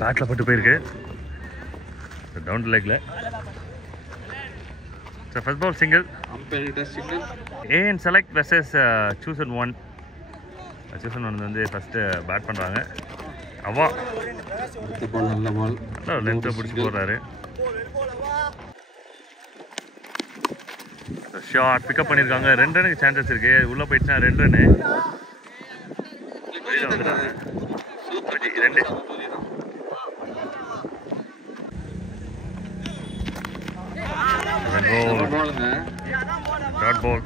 Battle பட்டு போயிருக்கு down லெக்கில். So first ball single. AN select versus Susan one. Susan one வந்து first bat பண்ணுறாங்க. அவா நல்ல லென்த்தை பிடிச்சி போடுறாரு. ஷார்ட் பிக்கப் பண்ணியிருக்காங்க. 2 ரனுக்கு சான்சஸ் இருக்கு. உள்ளே போயிடுச்சுன்னா 2 ரன்னு. வெளியில் வந்துட்டாங்க. 2 dot ball.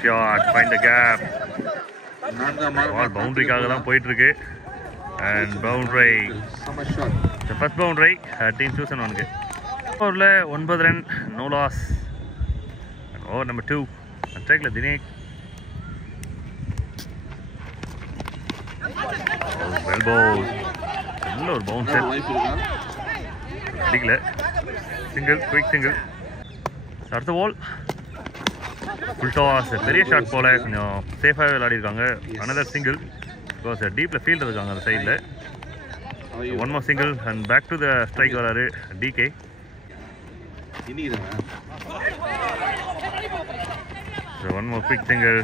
Short find the gap. Ball பவுண்டரிக்காக தான் போயிட்டு இருக்கு. And boundary. First boundary team Susan ஒனுக்கு. ஓவரில் 9 run, no loss. Over number 2. ஸ்ட்ரைக்கில் தினேஷ். Well bowl. நல்ல ஒரு பவுன்சர். அடிக்கல. Single, quick single. அடுத்த பால் ஃபுல் டாஸ். பெரிய ஷாட் போல கொஞ்சம் சேஃபாகவே விளையாடிருக்காங்க. Another single. பிகாஸ் டீப்பில் ஃபீல்டு இருக்காங்க அந்த சைடில். One more single and back to the strike வராரு DK. So one more quick single.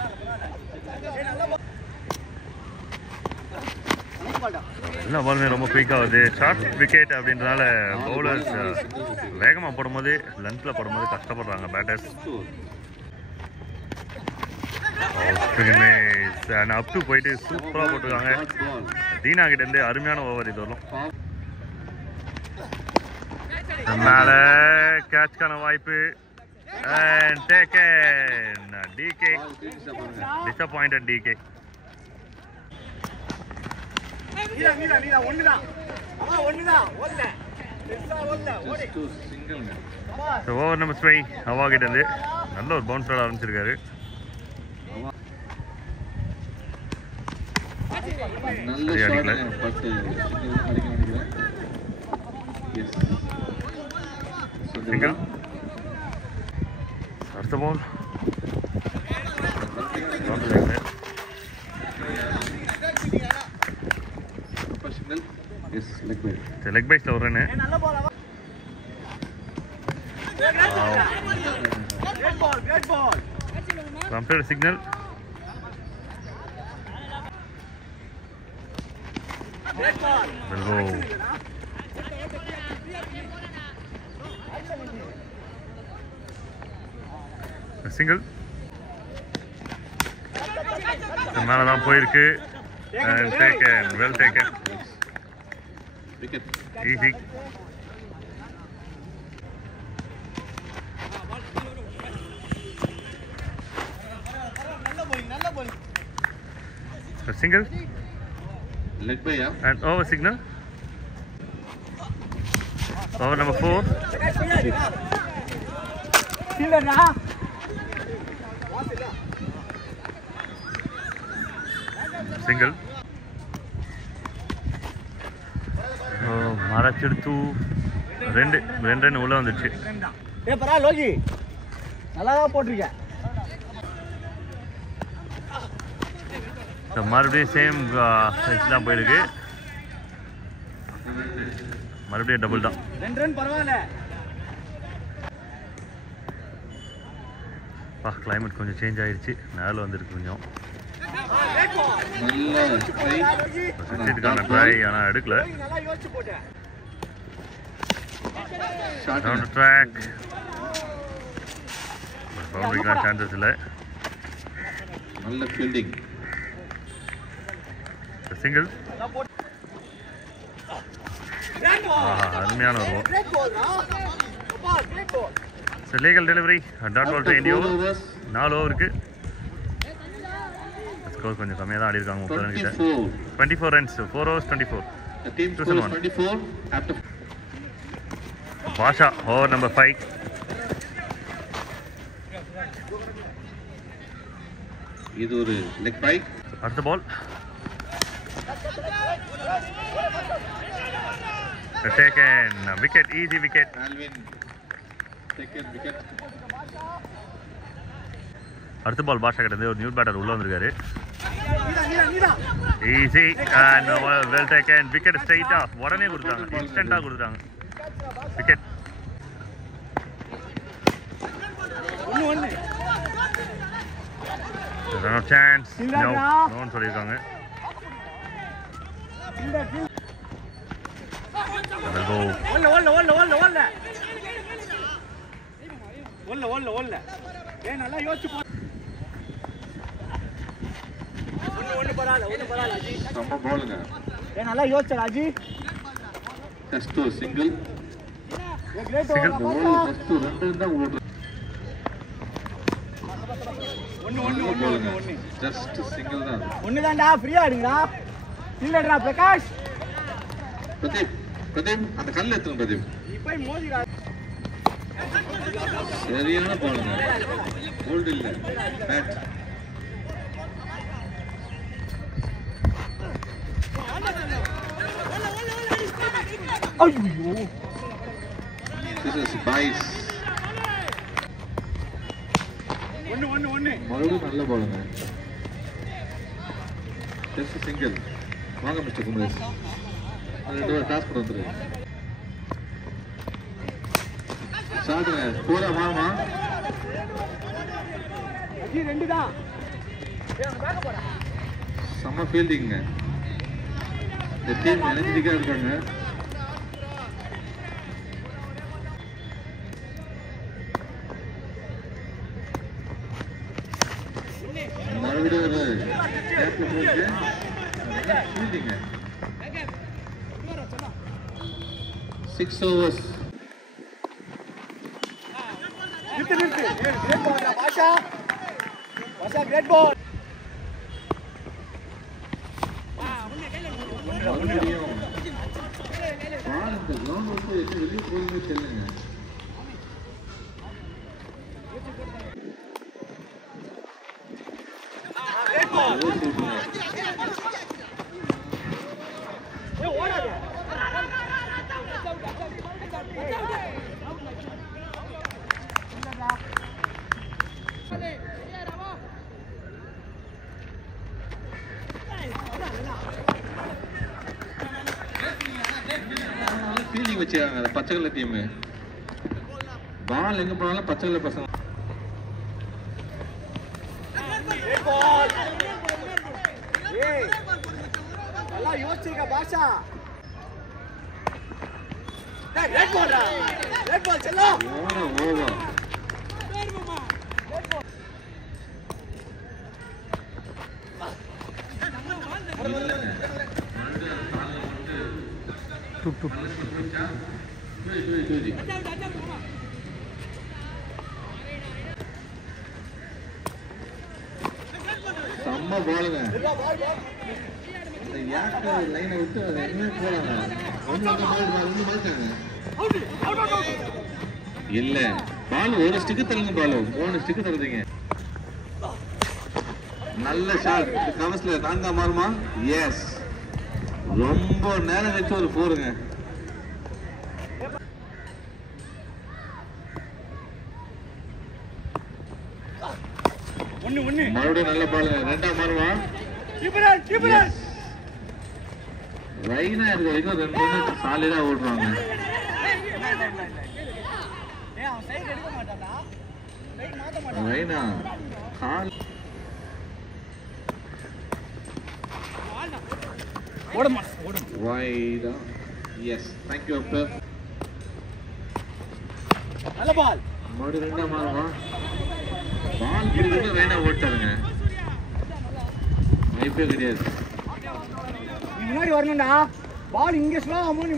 எல்லா பாலுமே ரொம்ப குயிக்காக வருது. ஷார்ட் விக்கெட் அப்படின்றனால பவுலர்ஸ் வேகமாக போடும்போது லென்த்தில் போடும்போது கஷ்டப்படுறாங்க பேட்டர்ஸ். அண்ட் அப் டு போயிட்டு சூப்பராக போட்டுருக்காங்க. தீனா கிட்டேருந்து அருமையான ஓவர் இது வரலாம். மேலே கேட்ச்க்கான வாய்ப்பு. And taken. DK. Disappointed DK. So over number 3. Hava கிட்டேருந்து நல்ல ஒரு பவுன்ஸ் ஆட ஆரம்பிச்சிருக்காரு. சரியா அடிக்கல. சிங்கிள். அடுத்த பால் லெக் பைஸில் ஒரு ரன்னு. Umpire signal. சிங்கிள். மேலே தான் போயிருக்கு. Well taken. Easy. Single and over signal. Over number 4. Single. மறைச்சிடுத்து. 2 run உள்ள வந்துச்சு. லோகி நல்லா தான் போட்டிருக்க. மறுபடியும் சேம் சைஸ் தான் போயிருக்கு. மறுபடியும் டபுள் தான். 2 ரன் பரவாயில்ல. கிளைமேட் கொஞ்சம் சேஞ்ச் ஆயிடுச்சு. மேலே வந்துருக்கு கொஞ்சம். ட்ரை ஆனால் எடுக்கல. ட்ராக் பவுண்டரிக்கெலாம் சான்சஸ் இல்லை. நல்ல ஃபீல்டிங். சிங்கிள். அருமையான ஒரு legal delivery. Dot ball to India. 4 ஓவருக்கு ஸ்கோர் கொஞ்சம் கம்மியாக தான் ஆடி இருக்காங்க. 30 ரன் கிட்ட. 24 ரன்ஸ். 4 overs 24. பாஷா ஓவர் நம்பர் 5. இது ஒரு லெக் பை. அடுத்த பால். Taken. Wicket. Easy wicket. Alvin. Taken wicket. அடுத்த பால் பாஷா கிட்ட ஒரு நியூ பேட்டர் உள்ள வந்திருக்காரு. Easy and well taken. Wicket ஸ்ட்ரைட்டா உடனே கொடுத்தாங்க, இன்ஸ்டன்டா கொடுத்தாங்க விக்கெட். சான்ஸ் நோன்னு சொல்லியிருக்காங்க. நல்லா யோசிச்சு செம்ம பாலுங்க. நல்லா யோசிச்ச ராஜி. ஜஸ்ட் ஒரு சிங்கிள். ஜஸ்ட் ரெண்டு தான் ஓடுறது. ஜஸ்ட் சிங்கிள் தான். ஒண்ணுதான்டா, ஃப்ரீயா எடுங்கடா. இல்லடா பிரகாஷ். பிரதீப் அந்த கல்ல எடுத்துங்க பிரதீப். இப்போ மோதிடா. சரியான பாலுங்க. ஹோல்ட் இல்ல. பேட். ஐயோ. This is nice. ஒன்னு மறுபடியும் நல்ல பாலுங்க. Just single. வாங்க மிஸ்டர் குமரேஷ். ரெண்டு பேர் டாஸ் பண்ண வந்துரு. சாடுங்க. பூரா மாமா. இது ரெண்டு தான். செம்ம ஃபீல்டிங்க. இந்த டீம் எனர்ஜெட்டிக்கா இருக்காங்க. மறுபடியும் ஒரு கேப்ல போட்டு ஃபீல்டிங்க. 6 overs. நிறுத்து. கிரேட் பால் பாஷா. பாஷா கிரேட் பால். மறுபடியும் பால் இந்த கிரவுண்ட் வந்து எப்படி வெளியே போகுதுன்னு தெரியலங்க. ஃபீல்டிங் வச்சுக்காங்க அந்த பச்சை கலர் டீம். பால் எங்க போனாலும் பச்சை கலர் பசங்க. நல்லா யோசிச்சிருக்க பாஷா. ரெட் பால் செல்லோ. ஓவர். செம்ம பாலுங்க. இந்த யாக்க லைனை விட்டு அதை எங்கே போறாங்க. இல்ல பால் ஒரு ஸ்டிக்கு தருங்க. பால் 3 ஸ்டிக்கு தருதுங்க. நல்ல ஷாட். கவர்ஸ்ல நான்கா மாறுமா? எஸ். ரொம்ப நேரம் வச்சு ஒரு 4ங்க. மறுபடியும் நல்ல பால். ரெண்டா மாறுமா? ரைனா இருக்க வரைக்கும் 2 ரன் சாலிடா ஓடுறாங்க. ரைனா கால் வைடா. எஸ். Thank you umpire. நல்ல பால். மறுபடியும் ரெண்டா மாறுமா? பால் பிடிக்கிறது ரைனா ஓட்டாருங்க. வாய்ப்பே கிடையாது. முன்னாடி வரணும்டா. பால் இங்க ஸ்லோ ஆகும்.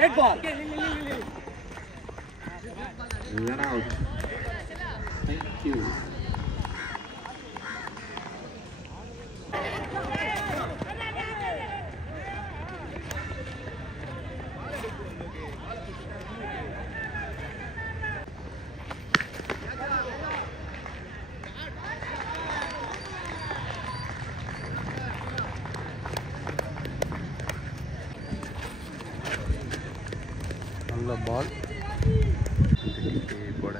Red ball. Run out. Thank you. நல்ல பால் போட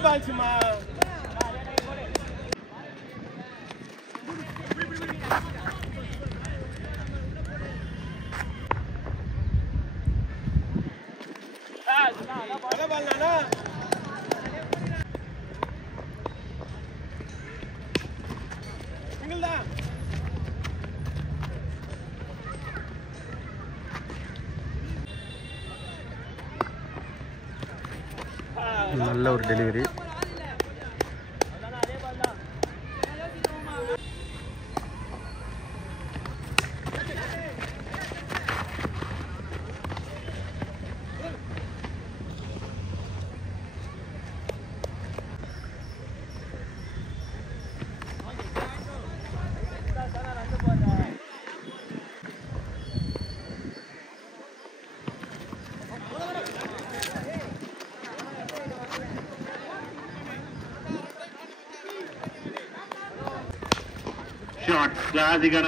ஒயிட் பால்ஸ்மா நல்ல ஒரு delivery. Shot, classic or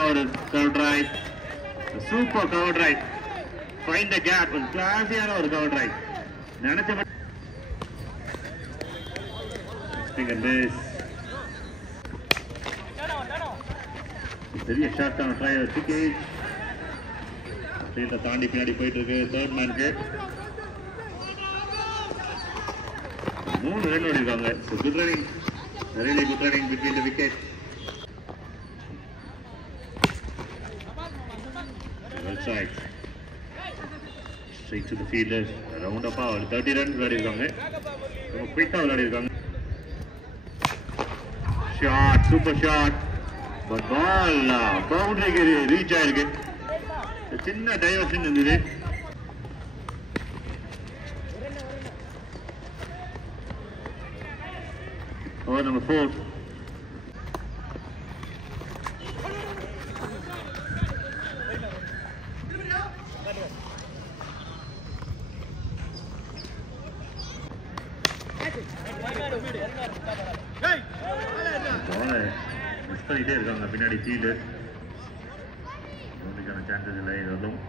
cover drive, super cover drive. Find the gap, classic or cover drive. Next thing is this. Very shot on try a ticket. Field the Tandi Pinadi போயிட்டு இருக்கு third man க்கு 3 run ஓடிருக்காங்க. So good running. Really good running between the wickets. Well side. Straight to the fielders. Around about 30 runs ஓடிருக்காங்க. ரொம்ப குயிக்கா விளையாடிருக்காங்க. Shot, super shot. But ball boundary க்கு reach ஆயிருக்கு. சின்ன diversion இருந்தது. Over number 4. Miss பண்ணிட்டே இருக்காங்க பின்னாடி ஃபீல்டு. அதுக்கான சான்சஸ் இல்லை இதுவும்.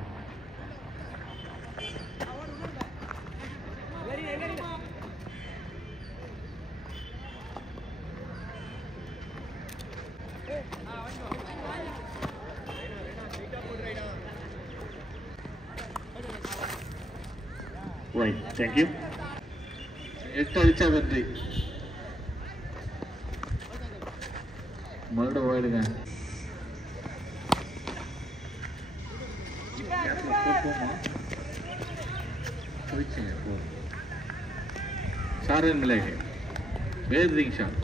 Right, thank you. 8 அடிச்சா வெற்றி. மறுபடியும் ஓடுங்க. चार रन मिलेंगे. बेहतरीन शॉट.